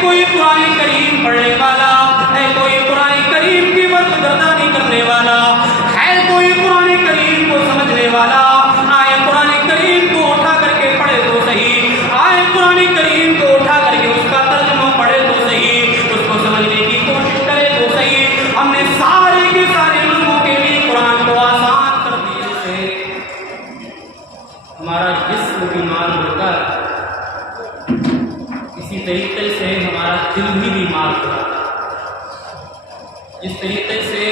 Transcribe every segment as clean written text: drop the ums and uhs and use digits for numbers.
کوئی قرآن کریم پڑھنے والا، ہے کوئی قرآن کریم کی برخورداری کرنے والا، ہے کوئی قرآن کریم کو سمجھنے والا، آئے قرآن کریم کو اٹھا کر کے پڑھے تو صحیح، آئے قرآن کریم کو اٹھا کر کے اس کا ترجمہ پڑھے تو صحیح، اس کو سمجھنے کی کوشش کرے تو صحیح۔ ہم نے سارے کے سارے لوگوں کے لیے قرآن کو آسان کر دیا ہے۔ ہمارا جسم بیمار ہوتا ہے، اسی طریقے سے ہمارا دل بھی بیمار ہوتا ہے۔ جس طریقے سے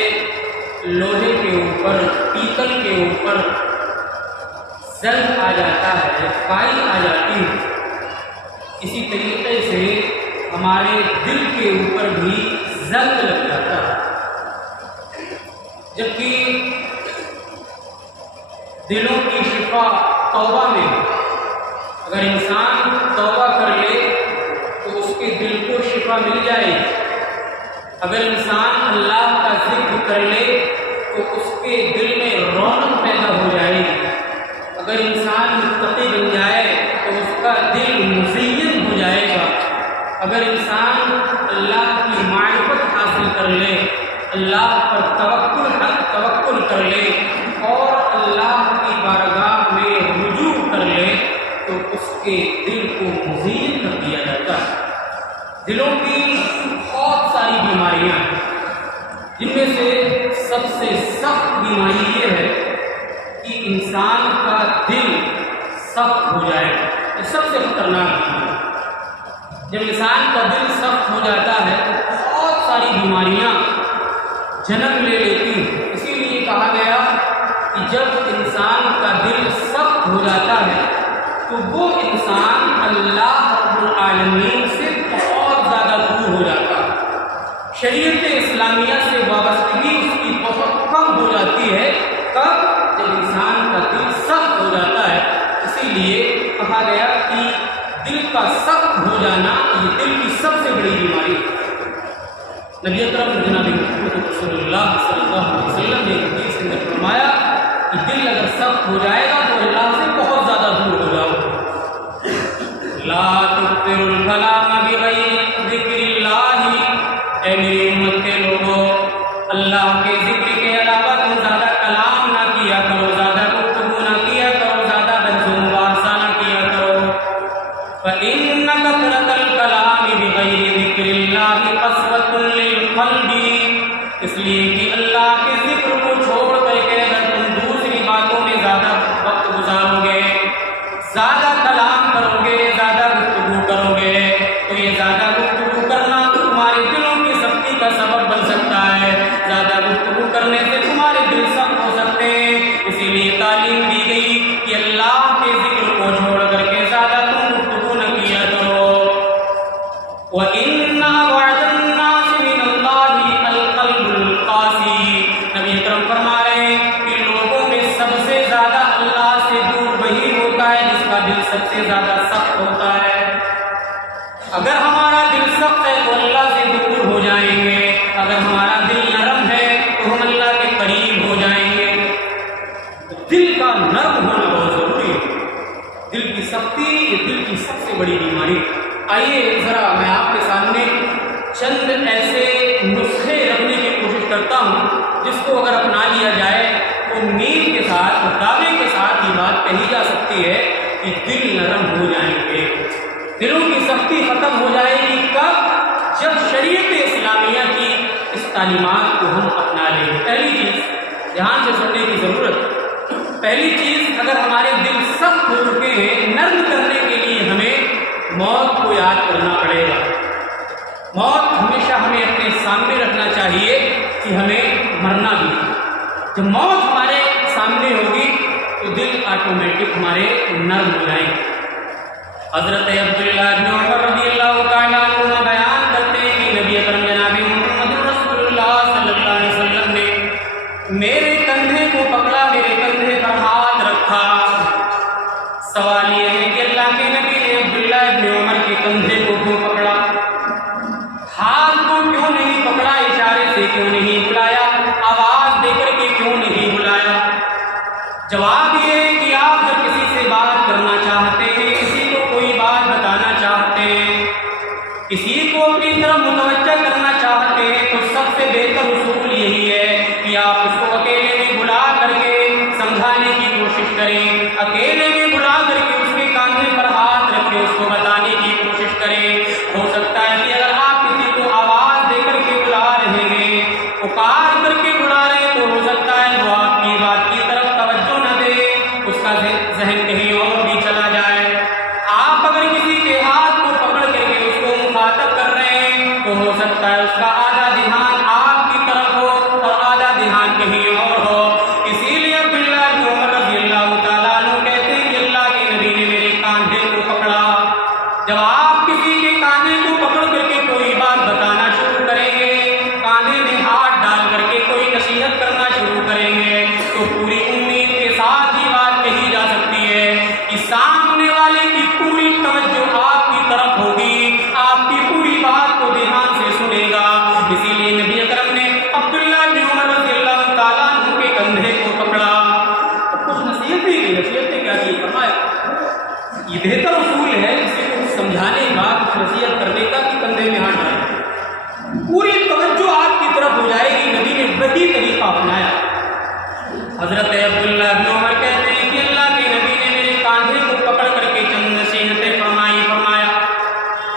لوہے کے اوپر، پیتل کے اوپر زنگ آ جاتا ہے، کائی آ جاتی ہے، اسی طریقے سے ہمارے دل کے اوپر بھی زنگ لگ جاتا ہے۔ جبکہ دلوں کی شفا توبہ میں ہے۔ اگر انسان توبہ کر لے تو اس کے دل کو شفا مل جائے گی۔ اگر انسان اللہ کا ذکر کر لے تو اس کے دل میں رونق پیدا ہو جائے گی۔ اگر انسان متقی بن جائے تو اس کا دل مزین ہو جائے گا۔ اگر انسان اللہ کی معرفت حاصل کر لے، اللہ پر توکل کر لے اور اللہ کی بارگاہ میں رجوع کر لے تو اس کے دل کو مزین کر دیا جاتا ہے۔ دلوں کی بہت ساری بیماریاں ہیں، جن میں سے سب سے سخت بیماری یہ ہے کہ انسان کا دل سخت ہو جائے، یہ سب سے خطرناک بیماری۔ جب انسان کا دل سخت ہو جاتا ہے تو بہت ساری بیماریاں جنم لے لیتی ہیں۔ اسی لیے کہا گیا کہ جب انسان کا دل سخت ہو جاتا ہے تو وہ انسان اللہ رب العالمین سے بہت زیادہ دور ہو جاتا ہے۔ شریعت اسلامیہ سے وابستگی اس کی بہت کم ہو جاتی ہے۔ کب؟ جب انسان کا دل سخت ہو جاتا ہے۔ اسی لیے کہا گیا کہ دل کا سخت ہو جانا یہ دل کی سب سے بڑی بیماری ہے۔ نبی اکرم جناب محمد رسول اللہ صلی اللہ علیہ وسلم نے حدیث میں فرمایا کہ دل اگر سخت ہو جائے گا تو اللہ سے بہت زیادہ دور ہو جاؤ۔ لا تکثروا الکلام بغیر ذکر اللہ، اے میری امت کے لوگوں، اللہ کے ذکر کے علاوہ تم زیادہ کلام نہ کیا کرو، زیادہ گفتگو نہ کیا کرو، زیادہ بحث و مباحثہ نہ کیا کرو۔ فإن كثرة الكلام بغیر ذکر اللہ قسوۃ للقلب، اس لیے کہ اللہ کے ذکر کو چھوڑ کر کے اگر تم دوسری باتوں میں زیادہ وقت گزارو گے، زیادہ کلام کرو گے، زیادہ گفتگو کرو گے تو یہ زیادہ گفتگو کرنا تمہارے دلوں کی سختی کا سبب بن سکتا ہے۔ زیادہ گفتگو کرنے سے تمہارے دل سخت ہو سکتے ہیں۔ اسی لیے تعلیم دی گئی کہ اللہ کے ذکر کو چھوڑ کر کے زیادہ تم گفتگو نہ کیا کرو۔ وَإِنَّ أَبْعَدَ النَّاسِ مِنَ اللَّهِ الْقَلْبُ الْقَاسِي، نبی اکرم فرما رہے ہیں کہ لوگوں میں سب سے زیادہ اللہ سے دور وہی ہوتا ہے جس کا دل سب سے زیادہ سخت ہوتا ہے۔ اگر ہمارا دل سخت ہے تو اللہ سے دور ہو جائیں گے، اگر ہمارا دل نرم ہے تو ہم اللہ کے قریب ہو جائیں گے۔ دل کا نرم ہونا بہت ضروری ہے۔ دل کی سختی یہ دل کی سب سے بڑی بیماری۔ آئیے ذرا میں آپ کے سامنے چند ایسے نسخے رکھنے کی کوشش کرتا ہوں جس کو اگر اپنا لیا جائے تو امید کے ساتھ اور دعوے کے ساتھ یہ بات کہی جا سکتی ہے کہ دل نرم ہو جائیں گے، دلوں کی سختی ختم ہو جائے گی۔ کب؟ جب شریعت اسلامیہ کی اس تعلیمات کو ہم اپنا لیں۔ پہلی چیز دھیان سے سننے کی ضرورت، پہلی چیز اگر ہمارے دل سخت ہو چکے ہیں، نرم کرنے کے لیے ہمیں موت کو یاد کرنا پڑے گا۔ موت ہمیشہ ہمیں اپنے سامنے رکھنا چاہیے کہ ہمیں مرنا بھی ہے۔ جب موت ہمارے سامنے ہوگی تو دل آٹومیٹک ہمارے نرم ہو جائیں گے۔ حضرت عبداللہ بن عمر رضی اللہ تعالیٰ عنہ بیان کرتے ہیں کہ نبی اکرم جناب محمد رسول اللہ صلی اللہ علیہ وسلم نے میرے کندھے کو پکڑا، میرے کندھے پر ہاتھ رکھا۔ سوال یہ ہے کہ اللہ کے نبی نے عبداللہ بن عمر کے کندھے کو کیوں پکڑا؟ ہاتھ کو کیوں نہیں پکڑا؟ اشارے سے کیوں نہیں بلایا؟ آواز دے کر کے کیوں نہیں بلایا؟ جواب یہ ہے کہ آپ جب کسی سے بات کرنا چاہتے ہیں، کسی کو کوئی بات بتانا چاہتے ہیں کسی کو اپنی طرف متوجہ کرنا چاہتے ہیں تو سب سے بہتر اصول یہی ہے کہ آپ اس کو اکیلے میں بلا کر کے سمجھانے کی کوشش کریں، اکیلے میں بلا کر کے اس کے کاندھے پر ہاتھ رکھ کے اس کو بتانے کی کوشش کریں۔ ہو سکتا ہے کہ اگر آپ کسی کو آواز دے کر کے بلا رہے ہیں، پکار کر کے بلا رہے ہیں، تو ہو سکتا ہے وہ آپ کی بات کی طرف توجہ نہ دے، اس کا ذہن کہیں اور بھی چلا جائے۔ آپ اگر کسی کے ہاتھ کو پکڑ کر کے اس کو مخاطب کر رہے ہیں تو ہو سکتا ہے اس کا آدھا دھیان آپ کی طرف ہو اور آدھا دھیان کہیں اور ہو۔ اسی لیے عبداللہ بن عمر رضی اللہ تعالیٰ عنہ کہتے ہیں کہ اللہ کے نبی نے میرے کاندھے کو پکڑا۔ جب آپ کسی کے کاندھے کو پکڑ کر کے کوئی بات بتانا شروع کریں گے، کاندھے میں ہاتھ ڈال کر کے کوئی نصیحت کرنا شروع کریں گے، تو پوری امید کے ساتھ یہ بات کہی جا سکتی ہے کہ سامنے والے کی پوری توجہ آپ کی طرف ہوگی، آپ کی پوری بات کو دھیان سے سنے گا۔ اسی لیے نبی اکرم نے عبداللہ بن عمر رضی اللہ تعالیٰ عنہ کے کندھے کو پکڑا۔ کچھ نصیحت بھی کی، نصیحت نے کیا کی؟ فرمایا یہ بہتر اصول ہے کسی کو سمجھانے کا، کچھ نصیحت کرنے کا کہ کندھے میں ہاتھ ڈالیں، پوری توجہ آپ کی طرف ہو جائے گی۔ نبی نے وہی طریقہ اپنایا۔ حضرت عبداللہ بن عمر کہتے ہیں کہ اللہ کے نبی نے میرے کاندھے کو پکڑ کر کے چند نصیحتیں فرمایا،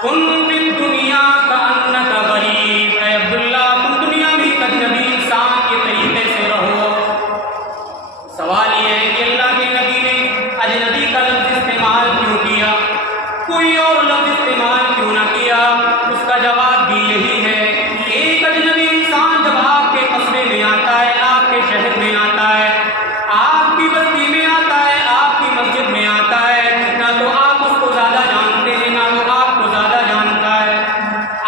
کن فی الدنیا کأنک غریب، اے عبداللہ تم دنیا میں ایک اجنبی انسان کے طریقے سے رہو۔ سوال یہ ہے کہ اللہ کے نبی نے اجنبی کا لفظ استعمال کیوں کیا، کوئی اور لفظ استعمال کیوں نہ کیا؟ اس کا جواب بھی یہی ہے، ایک اجنبی انسان جب آپ کے قصبے میں آتا ہے، آپ کے شہر میں آتا ہے، آپ کی بستی میں آتا ہے، آپ کی مسجد میں آتا ہے، نہ تو آپ اس کو زیادہ جانتے ہیں، نہ وہ آپ کو زیادہ جانتا ہے،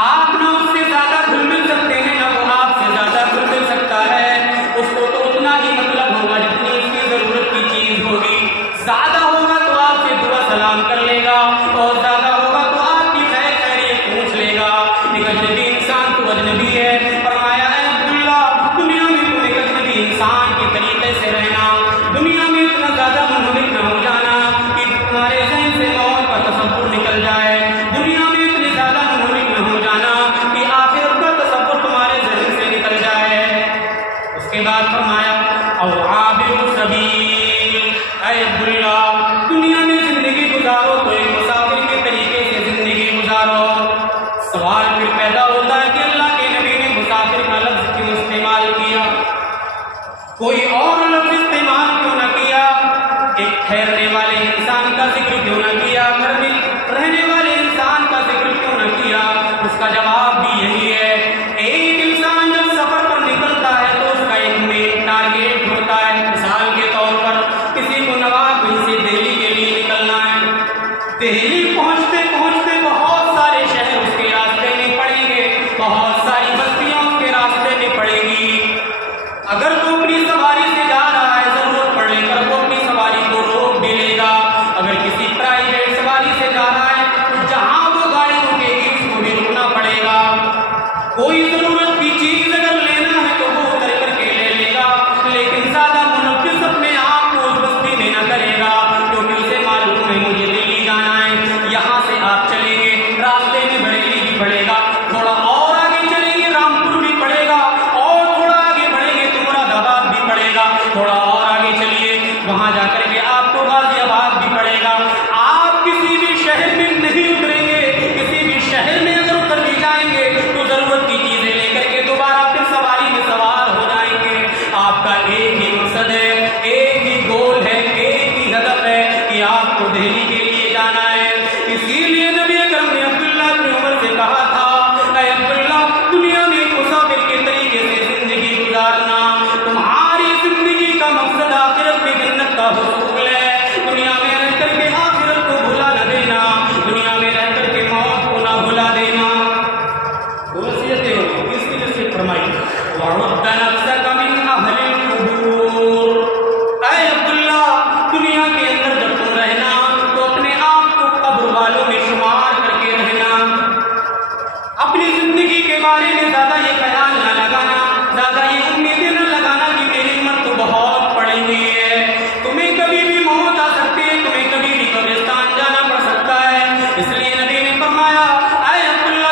آپ نہ اس سے زیادہ گھل مل سکتے ہیں، نہ وہ آپ سے زیادہ گھل مل سکتا ہے۔ اس کو تو اتنا ہی مطلب ہوگا جتنی اس کی ضرورت کی چیز ہوگی، زیادہ ہوگا تو آپ سے دعا سلام کر لے گا، اور زیادہ ہوگا تو آپ کی خیر خیریت پوچھ لے گا۔ ایک اجنبی انسان تو اجنبی ہے۔ فرمایا اے عبداللہ دنیا میں تم ایک اجنبی انسان کے طریقے سے رہنا، دنیا میں اتنا زیادہ منہمک نہ ہو جانا کہ تمہارے ذہن سے موت کا تصور نکل جائے، دنیا میں اتنے زیادہ منہمک نہ ہو جانا کہ آخرت کا تصور تمہارے ذہن سے نکل جائے۔ اس کے بعد فرمایا او عابر السبیل، اے عبداللہ دنیا میں زندگی گزارو تو ایک مسافر کے طریقے سے زندگی گزارو۔ سوال پھر پیدا ہوتا ہے کہ اللہ کے نبی نے مسافر کا لفظ کیوں استعمال کیا، کوئی اور لفظ استعمال کیوں نہ کیا، ایک ٹھہرنے والے انسان کا ذکر کیوں نہ کیا، گھر میں رہنے والے انسان کا ذکر کیوں نہ کیا؟ اس کا جواب بھی یہی ہے، ایک انسان جب سفر پر نکلتا ہے تو اس کا ایک مین ٹارگیٹ ہوتا ہے۔ مثال کے طور پر کسی کو نوابگنج سے دہلی کے لیے نکلنا ہے، دہلی پہنچتے پہنچتے بہت سارے شہر اس کے راستے میں پڑیں گے، بہت ساری بستیاں اس کے راستے میں پڑیں گی۔ اگر وہ اپنی سواری سے جا رہا ہے، ضرورت پڑنے پر وہ اپنی سواری کو روک بھی لے گا۔ اگر کسی پرائیویٹ سواری سے جا رہا ہے تو جہاں وہ گاڑی رکے گی اس کو بھی رکنا پڑے گا۔ کوئی ضرورت کی چیز اگر لینا ہے تو وہ اتر کر کے لے لے گا، لیکن زیادہ منفذ اپنے آپ کو اس بستی میں نہ کرے گا، کیونکہ اسے معلوم ہے مجھے دلی جانا ہے، یہاں سے آپ چلیں گے راستے میں بریلی بھی پڑے گا، تھوڑا اور آگے چلیں گے رامپور بھی پڑے گا، اور تھوڑا آگے بڑھیں گے تو مراد آباد بھی پڑے گا، تھوڑا اور آگے چلیے وہاں جا کر کے آپ کو غازی آباد بھی پڑے گا۔ آپ کسی بھی شہر میں نہیں اتریں گے، کسی بھی شہر میں اگر اتر بھی جائیں گے تو ضرورت کی چیزیں لے کر کے دوبارہ پھر سواری میں سوار ہو جائیں گے۔ آپ کا ایک ہی مقصد ہے، ایک ہی گول ہے، ایک ہی ہدف ہے کہ آپ کو دہلی کے لیے جانا ہے۔ اسی لیے نبی اکرم نے عبداللہ بن عمر سے کہا تھا، اے عبداللہ دنیا میں مسافر کے طریقے سے زندگی گزارنا، تمہاری زندگی کا مقصد آخرت میں جنت کا حصول ہے، دنیا میں رہ کر کے آخرت کو بھلا نہ دینا، دنیا میں رہ کر کے موت کو نہ بھلا دینا۔ دو نصیحتیں ہوگی، کس کی نصیحت فرمائی؟ وَعُدَّ نَفْسَكَ مِنْ أَهْلِ الْقُبُورِ، اے عبداللہ دنیا کے اندر جب تم رہنا تو اپنے آپ کو قبر والوں میں شمار کر کے رہنا، اپنی زندگی کے بارے میں زیادہ یہ خیال نہ لگانا، زیادہ یہ امیدیں نہ لگانا کہ میری عمر تو بہت پڑی ہوئی ہے، تمہیں کبھی بھی موت آ سکتی ہے، تمہیں کبھی بھی قبرستان جانا پڑ سکتا ہے۔ اس لیے نبی نے فرمایا اے عبداللہ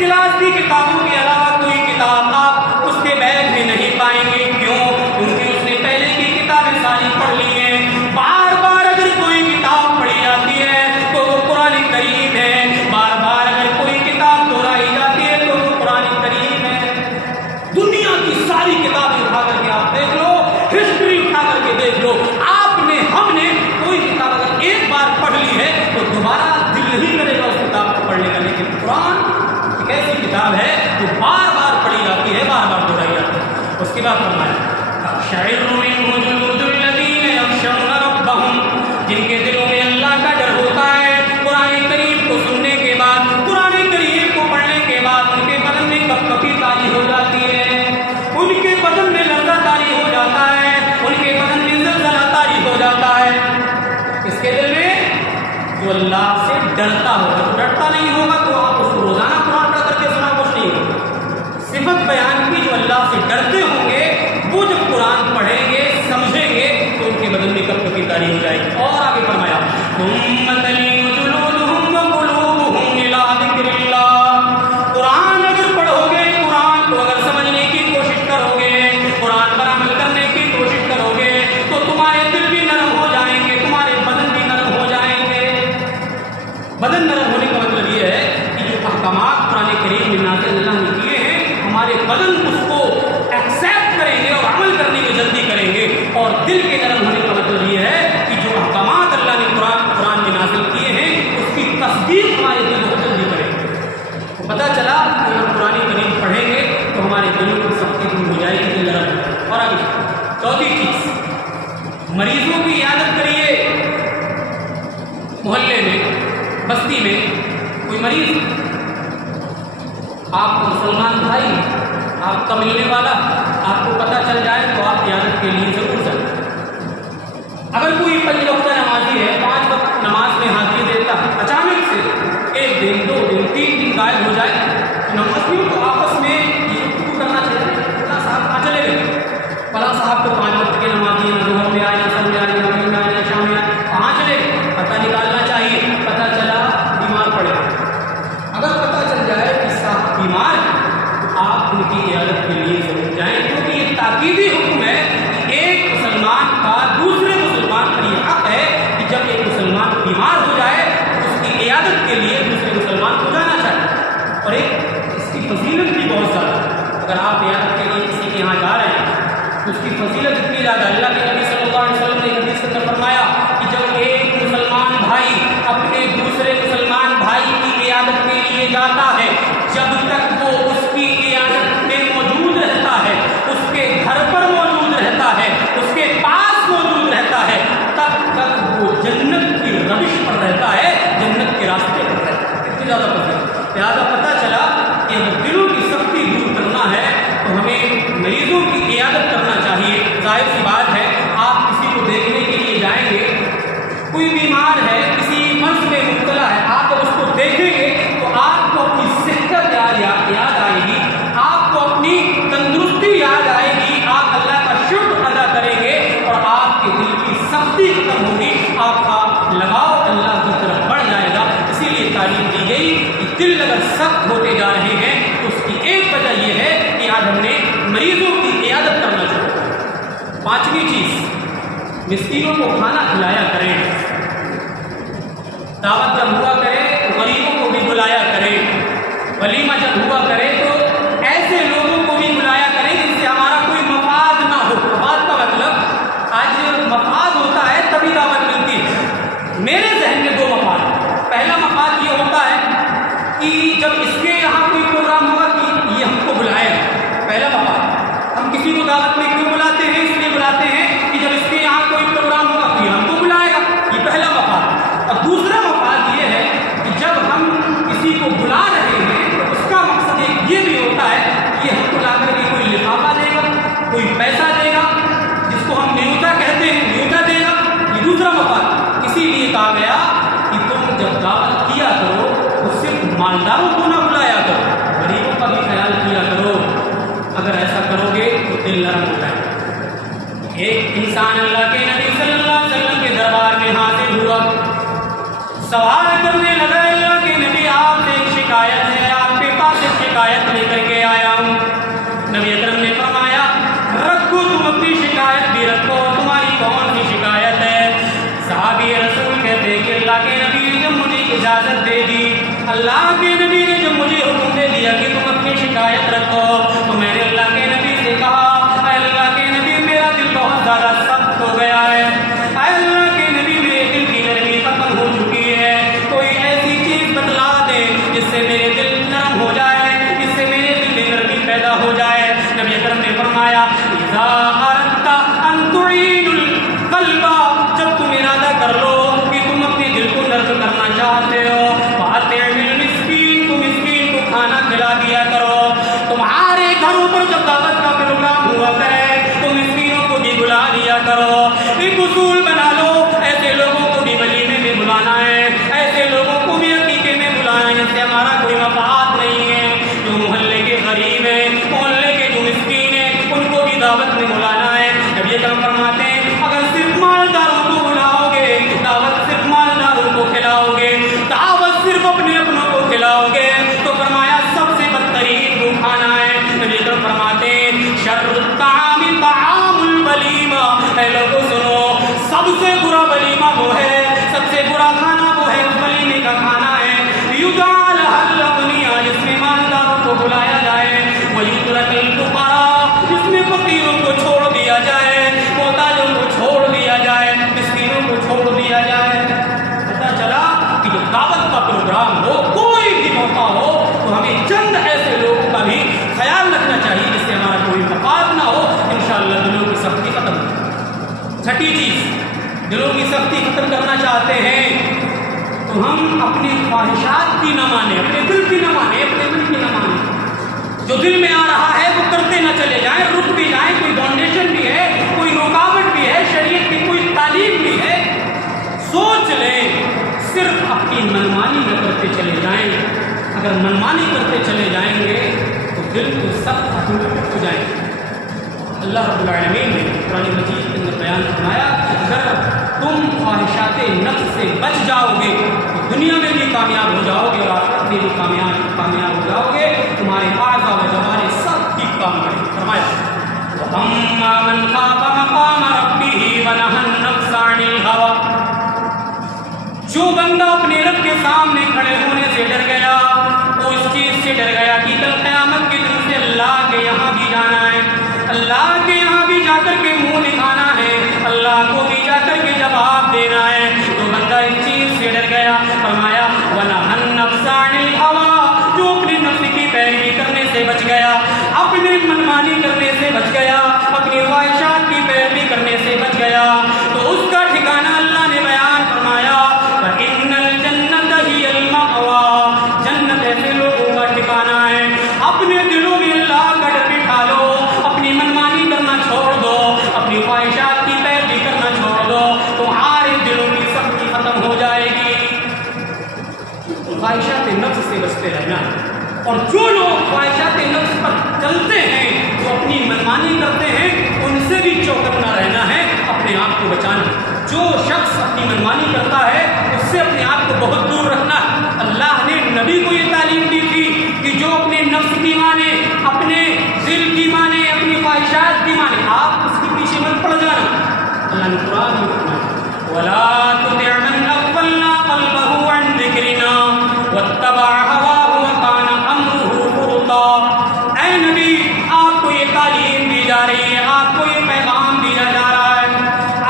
کلاس کی کتابوں کے علاوہ کوئی کتاب آپ اس کے بیگ میں نہیں پائیں گے. کیوں؟ کیونکہ اس نے پہلے کی کتابیں ساری پڑھ لی ہیں. بار بار اگر کوئی کتاب پڑھی جاتی ہے تو وہ قرآن کریم ہے. بار بار اگر کوئی کتاب دہرائی جاتی ہے تو وہ قرآن کریم ہے. دنیا کی ساری کتابیں اٹھا کر کے آپ دیکھ لو, ہسٹری اٹھا کر کے دیکھ لو, آپ نے ہم نے کوئی کتاب اگر ایک بار پڑھ لی ہے تو دوبارہ دل نہیں کرے گا اس کتاب کو پڑھنے کا. لیکن قرآن ایک ایسی کتاب ہے جو بار بار پڑھی جاتی ہے, بار بار دہرائی جاتی ہے. اس کے بعد فرمایا تقشعر منہ جلود الذین یخشون ربہم, جن کے دلوں میں اللہ کا ڈر ہوتا ہے. قرآن کریم کو سننے کے بعد, قرآن کریم کو پڑھنے کے بعد ان کے بدن میں کپکپی طاری ہو جاتی ہے, ان کے بدن میں لرزہ طاری ہو جاتا ہے, ان کے بدن میں زلزلہ طاری ہو جاتا ہے. اس کے دل میں جو اللہ سے ڈرتا ہوگا, تو ڈرتا نہیں ہوگا تو آپ اس کو روزانہ قرآن پڑھ کر کے سنا کچھ نہیں ہوگا. صفت بیان کی جو اللہ سے ڈرتے ہوں گے وہ جب قرآن پڑھیں گے سمجھیں گے تو ان کے بدن میں کپکپی طاری ہو جائے گی. اور آگے فرمایا ثم تلین جلودہم وقلوبہم الی ذکر اللہ. قرآن اگر پڑھو گے, قرآن کو اگر سمجھنے کی کوشش کرو گے, قرآن پر عمل کرنے کی کوشش کرو گے تو تمہارے دل بھی نرم ہو جائیں گے, تمہارے بدن بھی نرم ہو جائیں گے. بدن نرم ہونے کا مطلب یہ ہے کہ جو احکامات قرآن کریم میں نازل اللہ نے کیے ہیں ہمارے بدن اس کو ایکسیپٹ کریں گے اور عمل کرنے میں جلدی کریں گے. اور دل کے نرم ہونے کا مطلب یہ ہے کہ جو احکامات اللہ نے قرآن میں نازل کیے ہیں اس کی تصدیق ہمارے دل کو جلدی کریں گے. تو پتہ چلا کہ ہم قرآن کریم پڑھیں گے تو ہمارے دلوں کی سختی دور ہو جائے گی, دل نرم. اور آگے چوتھی چیز, مریضوں کی عیادت کریے. محلے میں, بستی میں کوئی مریض, آپ کو مسلمان بھائی, آپ کا ملنے والا آپ کو پتہ چل جائے تو آپ عیادت کے لیے ضرور جائیں. اگر کوئی 5 وقت نمازی ہے, 5 وقت نماز میں حاضری دیتا, اچانک سے 1 دن 2 دن 3 دن غائب ہو جائے تو نمازیوں کو آپس میں یہ گفتگو کرنا چاہیے. فلاں صاحب کہاں چلے گئے, فلاں صاحب تو 5 وقت کے نمازی ہیں, ظہر میں آئے, عصر میں آئے, مغرب میں آئے, شام میں آئے, کہاں چلے گئے, پتہ نکالنا چاہیے. پتہ چلا بیمار پڑے, اگر پتہ چل جائے کہ صاحب بیمار ہے تو آپ ان کی عیادت کے لیے ضرور جائیں, کیونکہ یہ تاکیدی حکم ہے کہ ایک مسلمان کا دوسرے مسلمان پر یہ حق ہے کہ جب ایک مسلمان بیمار ہو جائے تو اس کی عیادت کے لیے دوسرے مسلمان کو جانا چاہیے. اور ایک اس کی فضیلت بھی بہت زیادہ ہے. اگر آپ عیادت کے لیے کسی کے یہاں جا رہے ہیں تو اس کی فضیلت اتنی زیادہ. اللہ کے نبی صلی اللہ علیہ وسلم نے حدیث کے اندر فرمایا کہ جب ایک مسلمان بھائی اپنے دوسرے مسلمان بھائی کی عیادت کے لیے جاتا ہے, جب تک وہ اس کی عیادت میں موجود رہتا ہے, اس کے گھر پر موجود رہتا ہے, اس کے پاس موجود رہتا ہے, تب تک وہ جنت کی روش پر رہتا ہے, جنت کے راستے پر رہتا ہے. اتنی زیادہ فضیلت. لہٰذا پتہ چلا کہ ہمیں دلوں کی سختی دور کرنا ہے تو ہمیں مریضوں کی عیادت کرنا چاہیے. ظاہر سی بات ہے, آپ کسی کو دیکھنے کے لیے جائیں گے, کوئی بیمار ہے, کسی مرض میں مبتلا ہے, آپ جب اس کو دیکھیں گے تو آپ کو اپنی صحت یاد آئے گی, آپ کو اپنی تندرستی یاد آئے گی, آپ اللہ کا شکر ادا کریں گے اور آپ کے دل کی سختی ختم ہوگی, آپ کا لگاؤ اللہ کی طرف بڑھ جائے گا. اسی لیے تعلیم دی گئی کہ دل اگر سخت ہوتے جا رہے ہیں تو اس کی ایک وجہ یہ ہے کہ آج ہم نے مریضوں کی عیادت کرنا چاہیے. 5ویں چیز, مسکینوں کو کھانا کھلایا کریں. دعوت جب ہوا کرے تو غریبوں کو بھی بلایا کرے, ولیمہ جب ہوا کرے تو ایسے لوگوں کو بھی بلایا کرے جن سے ہمارا کوئی مفاد نہ ہو. مفاد کا مطلب آج مفاد ہوتا ہے تبھی دعوت ملتی ہے. میرے ذہن میں 2 مفاد. پہلا مفاد یہ ہوتا ہے کہ جب اس کے یہاں کوئی پروگرام ہوگا کہ یہ ہم کو بلائے. پہلا مفاد, ہم کسی کو دعوت میں کیوں بلاتے ہیں, اس لیے بلاتے ہیں کہ جب اس کے یہاں کوئی پروگرام ہوگا تو یہ ہم کو بلائے گا. یہ پہلا مفاد. اور دوسرا مفاد یہ ہے کہ جب ہم کسی کو بلا رہے ہیں تو اس کا مقصد ایک یہ بھی ہوتا ہے کہ ہم کو لا کر کے کوئی لفافہ دے گا, کوئی پیسہ دے گا, جس کو ہم نیوتا کہتے ہیں, نیوتا دے گا. یہ دوسرا مفاد. اسی لیے کہا گیا کہ تم جب دعوت کیا کرو تو صرف مالداروں کو نہ بلایا کرو, غریبوں کا بھی خیال کیا کرو. اگر ایسا کرو گے تو دل نرم ہو جائے گا. ایک انسان اللہ کے نبی صلی اللہ علیہ وسلم کے دربار میں حاضر ہوا, سوال کرنے لگا, اللہ کے نبی آپ سے ایک شکایت ہے, آپ کے پاس ایک اللہ کے نبی نے جب مجھے حکم دے دیا کہ تم اپنی شکایت رکھو تو میں نے اللہ کے نبی سے کہا اے اللہ کے نبی میرا دل بہت زیادہ سخت ہو گیا ہے، اے اللہ کے نبی میرے دل کی نرمی ختم ہو چکی ہے، کوئی ایسی چیز بتلا دے جس سے میرے دل نرم ہو جائے، جس سے میرے دل میں نرمی پیدا ہو جائے۔ نبی اکرم نے فرمایا اذا اردت ان تعین القلب، جب تم ارادہ کر لو کہ تم اپنے دل کو نرم کرنا چاہتے ہو، فاطعم المسکین، تو مسکین کو کھانا کھلا دیا کرو۔ تمہارے گھروں پر جب دعوت کا پروگرام ہوا کرے تو مسکینوں کو بھی بلا دیا کرو۔ ایک اصول بنا لو، ایسے لوگوں کو بھی ولیمے میں بلانا ہے، ایسے لوگوں کو بھی عقیقے میں بلانا ہے جس سے ہمارا کوئی مفاد نہیں ہے۔ جو محلے کے غریب ہیں، محلے کے جو مسکین ہیں، ان کو بھی دعوت میں بلانا ہے۔ نبی اکرم فرماتے ہیں اگر صرف مالداروں کو بلاؤ گے، دعوت صرف مالداروں کو کھلاؤ گے، دعوت صرف اپنے اپنوں کو کھلاؤ گے تو فرمایا سب سے بدترین وہ کھانا ہے۔ نبی اکرم فرماتے ہیں شر الطعام طعام الولیمہ، اے لوگوں سنو، سب سے برا ولیمہ وہ ہے، سب سے برا کھانا وہ ہے، اس ولیمے کا کھانا ہے یجعل الاغنیاء، جس میں مالداروں کو بلایا جائے، ویترک الفقراء، جس میں فقیروں کو چھوڑ دیا جائے، محتاجوں کو چھوڑ دیا جائے، مسکینوں کو چھوڑ دیا جائے۔ پتہ چلا کہ جب دعوت کا پروگرام ہو، کوئی بھی موقع ہو تو ہمیں چند ایسے لوگوں کا بھی خیال رکھنا چاہیے جس سے ہمارا کوئی مفاد نہ ہو، انشاءاللہ دلوں کی سختی ختم ہو۔ چھٹی چیز، دلوں کی سختی ختم کرنا چاہتے ہیں تو ہم اپنی خواہشات کی نہ مانیں، اپنے دل کی نہ مانیں، اپنے دل کی نہ مانیں۔ جو دل میں آ رہا ہے وہ کرتے نہ چلے جائیں، رک بھی جائیں، کوئی فاؤنڈیشن بھی ہے، کوئی رکاوٹ بھی ہے، شریعت کی کوئی تعلیم بھی ہے، سوچ لیں، صرف اپنی منمانی نہ کرتے چلے جائیں۔ اگر منمانی کرتے چلے جائیں گے تو دل کو سخت ہو جائیں گے۔ اللہ رب العالمین نے قرآن مجید کے اندر بیان فرمایا اگر تم خواہشات نفس سے بچ جاؤ گے تو دنیا میں بھی کامیاب ہو جاؤ گے اور آخرت میں بھی کامیاب ہو جاؤ گے، تمہارے اعضاء و جوارح سب ٹھیک کام کریں۔ فرمایا وَأَمَّا مَنْ خَافَ مَقَامَ رَبِّهِ وَنَهَى النَّفْسَ عَنِ الْهَوَىٰ، جو بندہ اپنے رب کے سامنے کھڑے ہونے سے ڈر گیا، وہ اس چیز سے ڈر گیا کہ کل قیامت کے دن سے اللہ کے یہاں بھی جانا ہے، اللہ کے یہاں بھی جا کر کے منہ دکھانا ہے، اللہ کو بھی جا کر کے جواب دینا ہے، تو بندہ اس چیز سے ڈر گیا۔ فرمایا وَنَهَى النَّفْسَ عَنِ الْهَوَىٰ، جو اپنے نفس کی پیروی کرنے سے بچ گیا، اپنے منمانی کرنے سے بچ گیا، اپنی خواہشات کی پیروی کرنے سے بچ گیا، تو اس کا ٹھکانہ اللہ نے بیان فرمایا فَإِنَّ الْجَنَّةَ هِيَ الْمَأْوَىٰ، جنت ایسے لوگوں کا ٹھکانہ ہے۔ اپنے دلوں میں اللہ کا ڈر بٹھا لو، اپنی منمانی کرنا چھوڑ دو، اپنی خواہشات کی پیروی کرنا چھوڑ دو، تمہارے دلوں کی سختی ختم ہو جائے گی۔ خواہشات نفس سے بچتے رہنا، اور جو لوگ خواہشات نفس پر چلتے ہیں، جو اپنی منمانی کرتے ہیں، ان سے بھی چوکنا رہنا ہے، اپنے آپ کو بچانا۔ جو شخص اپنی منمانی کرتا ہے اس سے اپنے آپ کو بہت دور رکھنا۔ اللہ نے نبی کو یہ تعلیم دی تھی کہ جو اپنے نفس کی مانے، اپنے دل کی مانے، اپنی خواہشات کی مانے، آپ اس کے پیچھے مت پڑ جانا۔ اللہ نے قرآن میں فرمایا وَلَا تُطِعْ مَنْ أَغْفَلْنَا قَلْبَهُ عَنْ ذِكْرِنَا وَاتَّبَعَ هَوَاهُ وَكَانَ أَمْرُهُ فُرُطًا۔ اے نبی، آپ کو یہ تعلیم دی جا رہی ہے، آپ کو یہ پیغام دیا جا رہا ہے،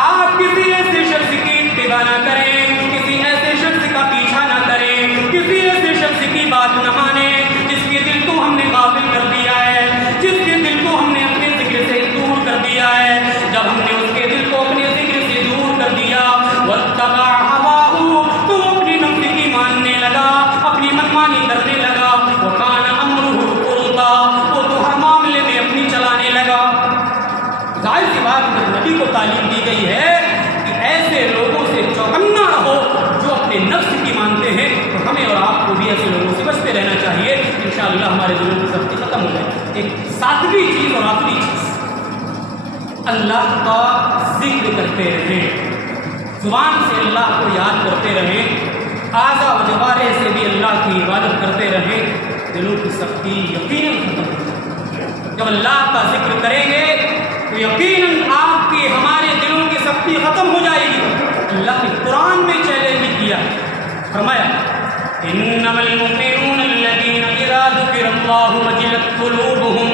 آپ کسی ایسے شخص کی اتباع نہ کریں، کسی ایسے شخص کا پیچھا نہ کریں، کسی ایسے شخص کی بات نہ مانیں جس کے دل کو ہم نے غافل کر دیا ہے، جس کے دل کو ہم نے اپنے ذکر سے دور کر دیا ہے۔ جب ہم نے اس کے دل کو اپنے ذکر سے دور کر دیا وَاتَّبَعَ هَوَاهُ، تو اپنی نفس کی ماننے لگا، اپنی منمانی کرنے لگا، وَكَانَ أَمْرُهُ فُرُطًا، وہ تو ہر معاملے میں اپنی چلانے لگا۔ ظاہر سی بات نبی کو تعلیم دی گئی ہے کہ ایسے لوگوں سے چوکنا رہو جو اپنے نفس کی مانتے ہیں، تو ہمیں اور آپ کو بھی ایسے لوگوں سے بچتے رہنا چاہیے، انشاءاللہ ہمارے دلوں کی سختی ختم ہو جائے۔ ایک ساتویں چیز اور آخری چیز، اللہ کا ذکر کرتے رہیں، زبان سے اللہ کو یاد کرتے رہیں، اعضاء و جوارح سے بھی اللہ کی عبادت کرتے رہیں، دلوں کی سختی یقیناً ختم ہو جائے۔ جب اللہ کا ذکر کریں گے تو یقیناً آپ کی ہمارے دلوں کی سختی ختم ہو جائے گی۔ اللہ نے قرآن میں چیلنج بھی کیا، فرمایا انما ذکر اللہ وجلت قلوبہم.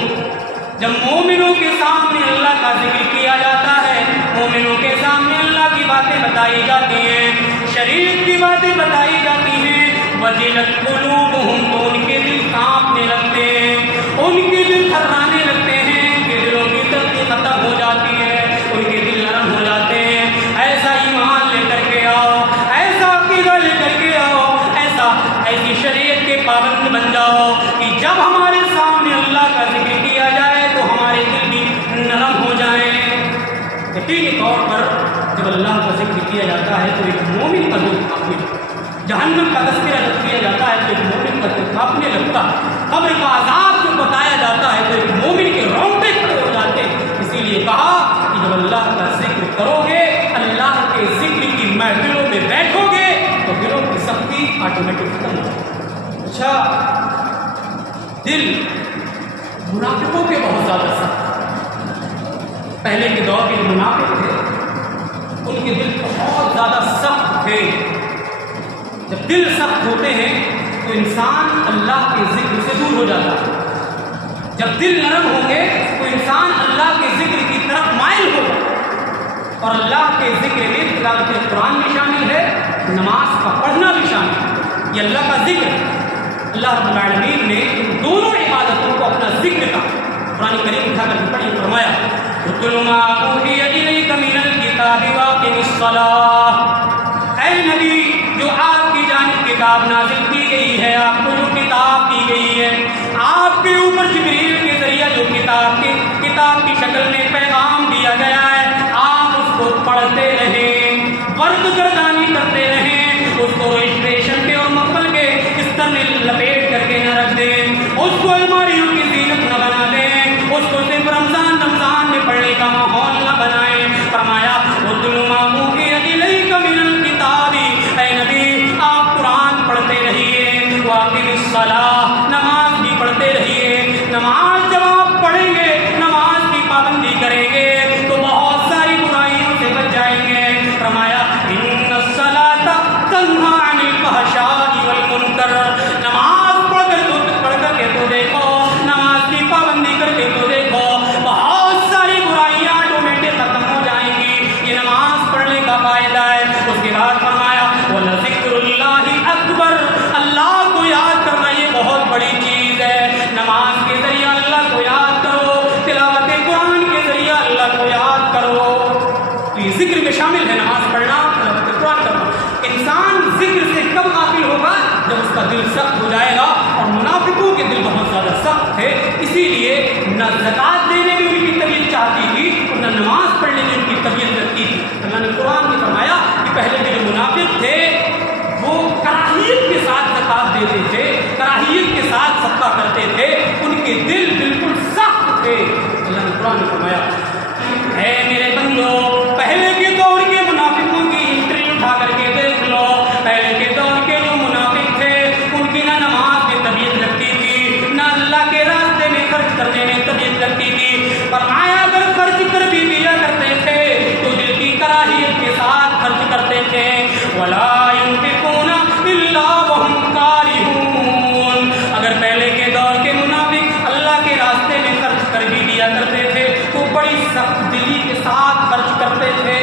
جب مومنوں کے سامنے اللہ کا ذکر کیا جاتا ہے، مومنوں کے سامنے اللہ کی باتیں بتائی جاتی ہیں، شریعت کی باتیں بتائی جاتی ہیں، وجلت قلوبہم، تو ان کے دل کانپنے لگتے ہیں، ان کے دل تھرانے لگتے ہیں، ان کے دلوں کی سختی ختم ہو جاتی ہے، ان کے دل نرم ہو جاتے ہیں. ایسا ایمان لے کر کے آؤ، ایسا عقیدہ لے کر کے آؤ، ایسی شریعت کے پابند بن جاؤ کہ جب ہمارے سامنے اللہ کا ذکر کیا جائے تو ہمارے دل بھی نرم ہو جائیں. یقینی طور پر جب اللہ کا ذکر کیا جاتا ہے تو ایک مومن کا دل کانپنے لگتا ہے. جہنم کا تذکرہ جب کیا جاتا ہے تو ایک مومن کا دل کانپنے لگتا ہے. قبر کا عذاب جب بتایا جاتا ہے تو ایک مومن کے رونگٹے کھڑے ہو جاتے ہیں. اسی لیے کہا کہ جب اللہ کا ذکر کرو گے، اللہ کے ذکر کی محفلوں میں بیٹھو گے تو دلوں کی سختی آٹومیٹک ختم ہو جائے. اچھا، دل منافقوں کے بہت زیادہ سخت. پہلے کے دور کے جو منافق تھے ان کے دل بہت زیادہ سخت تھے. جب دل سخت ہوتے ہیں تو انسان اللہ کے ذکر سے دور ہو جاتا ہے. جب دل نرم ہوں گے تو انسان اللہ کے ذکر کی طرف مائل ہوگا. اور اللہ کے ذکر میں تلاوت قرآن بھی شامل ہے، نماز کا پڑھنا بھی شامل ہے. یہ اللہ کا ذکر ہے. اللہ رب العالمین نے ان دونوں عبادتوں کو اپنا ذکر کا قرآن کریم اٹھا کر پڑھی فرمایا اتل ما اوحی الیک من الکتاب واقم الصلاۃ. اے نبی، جو آپ کی جانب کتاب نازل کی گئی ہے، آپ کو جو کتاب دی گئی ہے، آپ کے اوپر جبریل کے ذریعہ جو کتاب کی شکل میں پیغام دیا گیا ہے، آپ اس کو پڑھتے رہیں، ورد گردانی کرتے رہیں، اس کو رجسٹریشن کے اور مقبل کے بستر میں لپیٹ کر کے نہ رکھ دیں، اس کو الماریوں کی زینت نہ بنا دیں، اس کو صرف رمضان میں پڑھنے کا ماحول نہ بنائیں. فرمایا اتل ما اوحی الیک من الکتاب. اے نبی، آپ قرآن پڑھتے رہیے، واقم الصلاۃ، نماز بھی پڑھتے رہیے. نماز جب آپ پڑھیں گے، نماز کی پابندی کریں گے تو بہت ساری برائیوں سے بچ جائیں گے. فرمایا ان الصلاۃ تنہی عن الفحشاء والمنکر. نماز پڑھ کر کے تو دیکھو، نماز کی پابندی کر کے تو دیکھو، بہت ساری برائیاں آٹومیٹک ختم ہو جائیں گی. یہ نماز پڑھنے کا فائدہ ہے. اس کے بعد فرمایا وَلَذِكْرُ اللَّهِ أَكْبَرُ. اللہ کو یاد کرنا یہ بہت بڑی چیز ہے. نماز کے ذریعہ اللہ کو یاد کرو، تلاوت قرآن کے ذریعہ اللہ کو یاد کرو. تو یہ ذکر میں شامل ہے نماز پڑھنا، تلاوت قرآن کرنا. انسان ذکر سے کب غافل ہوگا؟ جب اس کا دل سخت ہو جائے گا. اور منافقوں کے دل بہت زیادہ سخت تھے، اسی لیے نہ زکوٰۃ دینے میں ان کی طبیعت چاہتی تھی اور نہ نماز پڑھنے میں ان کی طبیعت لگتی تھی. اللہ نے قرآن میں فرمایا کہ پہلے کے جو منافق تھے وہ کراہیت کے ساتھ زکوٰۃ دیتے تھے، کراہیت کے ساتھ صدقہ کرتے تھے، ان کے دل بالکل سخت تھے. اللہ نے قرآن میں فرمایا اے میرے بندو، پہلے کے دور کے منافقوں کی ہسٹری اٹھا کر کے دیکھ لو. پہلے کے دور کے جو منافق تھے ان کی نہ نماز میں طبیعت لگتی تھی، نہ اللہ کے راستے میں خرچ کرنے میں طبیعت لگتی تھی. فرمایا اگر خرچ کر بھی دیا کرتے تھے تو دل کی کراہیت کے ساتھ خرچ کرتے تھے. وَلَا يُنْفِقُونَ إِلَّا وَهُمْ كَارِهُونَ. اگر پہلے کے دور کے منافق اللہ کے راستے میں خرچ کر بھی دیا کرتے تھے تو بڑی سخت دلی کے ساتھ خرچ کرتے تھے.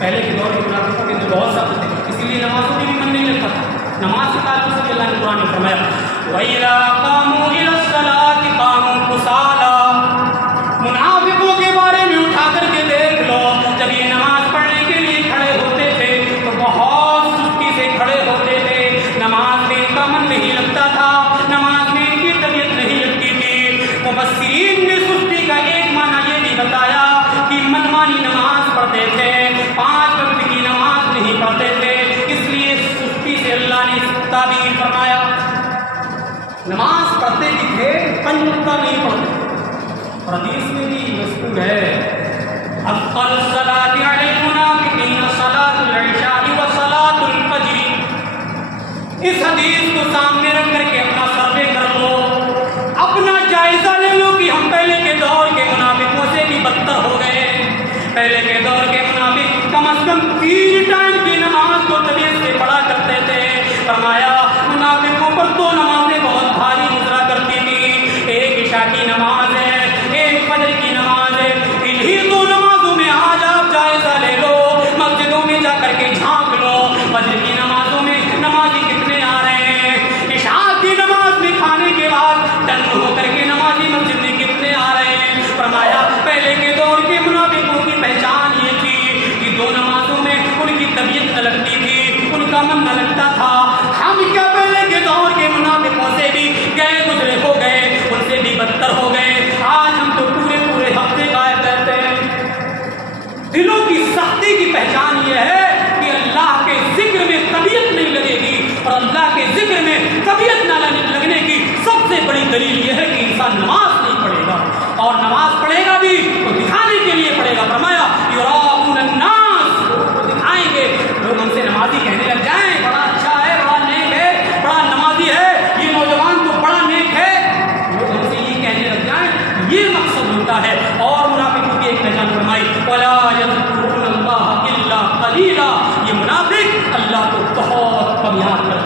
پہلے کے دور کے منافقوں کے دل بہت سخت تھے، اسی لیے نمازوں میں بھی من نہیں لگتا تھا. نماز کے تعلق سے اللہ نے قرآن میں فرمایا وَإِذَا قَامُوا إِلَى الصَّلَاةِ قَامُوا كُسَالَىٰ. منافقوں کے بارے میں اٹھا کر کے دیکھ لو، جب یہ نماز پڑھنے کے لیے کھڑے ہوتے تھے تو بہت سستی سے کھڑے ہوتے تھے. نماز میں ان کا من نہیں لگتا تھا، نماز میں ان کی طبیعت نہیں لگتی تھی. مفسرین نے سستی کا ایک معنی یہ بھی بتایا کہ منمانی نماز پڑھتے تھے، 5 وقت کی نماز نہیں پڑھتے تھے. اس لیے سستی سے اللہ نے تعبیر فرمایا. نماز پڑھتے بھی تھے، 5 وقت نہیں پڑھتے. اور حدیث میں بھی مذکور ہے افضل الصلاۃ علی المنافقین صلاۃ العشاء و صلاۃ الفجر. اس حدیث کو سامنے رکھ کر کے اپنا سروے کر لو، اپنا جائزہ لے لو کہ ہم پہلے کے دور کے منافقوں سے بھی بدتر ہو گئے. پہلے کے دور کے منافق کم از کم 3 ٹائم کی نماز کو طبیعت سے پڑھا کرتے تھے. فرمایا منافقوں پر 2 نمازیں بہت بھاری گزرا کرتی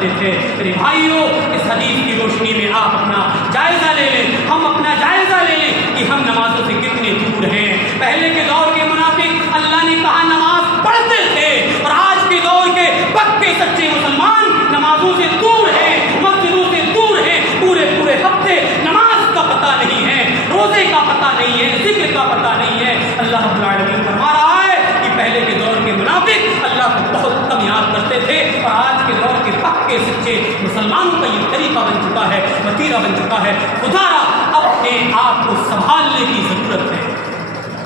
کرتے تھے۔ میرے بھائیوں، اس حدیث کی روشنی میں آپ اپنا جائزہ لے لیں، ہم اپنا جائزہ لے لیں کہ ہم نمازوں سے کتنے دور ہیں۔ پہلے کے دور کے منافق اللہ نے کہا نماز پڑھتے تھے، اور آج کے دور کے پکے سچے مسلمان نمازوں سے دور ہیں، مسجدوں سے دور ہیں، پورے پورے ہفتے نماز کا پتہ نہیں ہے، روزے کا پتہ نہیں ہے، ذکر کا پتہ نہیں ہے۔ اللہ رب العالمین فرما رہا ہے کہ پہلے کے دور کے منافق اللہ کو بہت کم یاد کرتے تھے، اور آج کے دور کے پکے سچے مسلمانوں کا یہ طریقہ بن چکا ہے، وتیرہ بن چکا ہے۔ خدا را اپنے آپ کو سنبھالنے کی ضرورت ہے،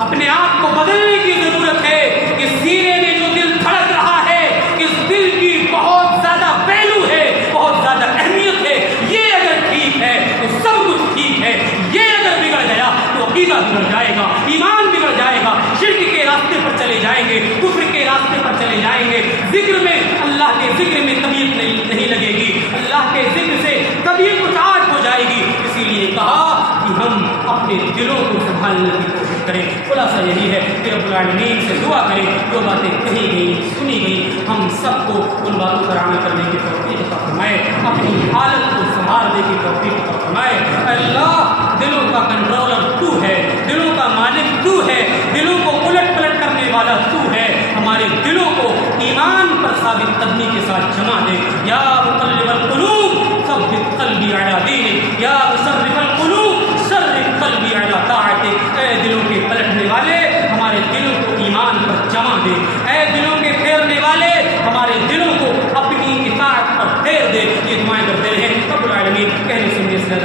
اپنے آپ کو بدلنے کی ضرورت ہے کہ سینے میں جو دل دھڑک رہا ہے، اس دل کی بہت زیادہ ویلو ہے، بہت زیادہ اہمیت ہے، یہ اگر ٹھیک ہے تو سب کچھ ٹھیک ہے، یہ اگر بگڑ گیا تو عقیدہ بگڑ جائے گا، ایمان بگڑ جائے گا، شرک کے راستے پر چلے جائیں گے، کفر کے راستے پر چلے جائیں گے، ذکر میں اللہ کے ذکر میں طبیعت نہیں لگے گی، اللہ کے ذکر سے طبیعت کچھ ہو جائے گی۔ اسی لیے کہا کہ ہم اپنے دلوں کو سنبھالنے کی کوشش کریں۔ خلاصہ یہی ہے کہ رب العالمین سے دعا کریں، جو باتیں کہی گئی سنی گئی ہم سب کو ان باتوں پر عمل کرنے کی توفیق عطا فرمائے، اپنی حالت کو سنبھالنے کی توفیق عطا فرمائے۔ اللہ دلوں کا کنٹرولر تو ہے، دلوں کا مالک تو ہے، دلوں کو الٹ پلٹ کرنے والا تو ہے، ہمارے دلوں کو ایمان پر ثابت قدمی کے ساتھ جما دے۔ یا مقلب القلوب ثبت قلبی علی دینک، یا مصرف القلوب صرف قلبی علی طاعتک۔ اے دلوں کے پلٹنے والے ہمارے دلوں کو ایمان پر جما دے، اے دلوں کے پھیرنے والے ہمارے دلوں کو اپنی اطاعت پر پھیر دے۔ یہ دعائیں کرتے رہیں، رب العالمین کہنے سننے سے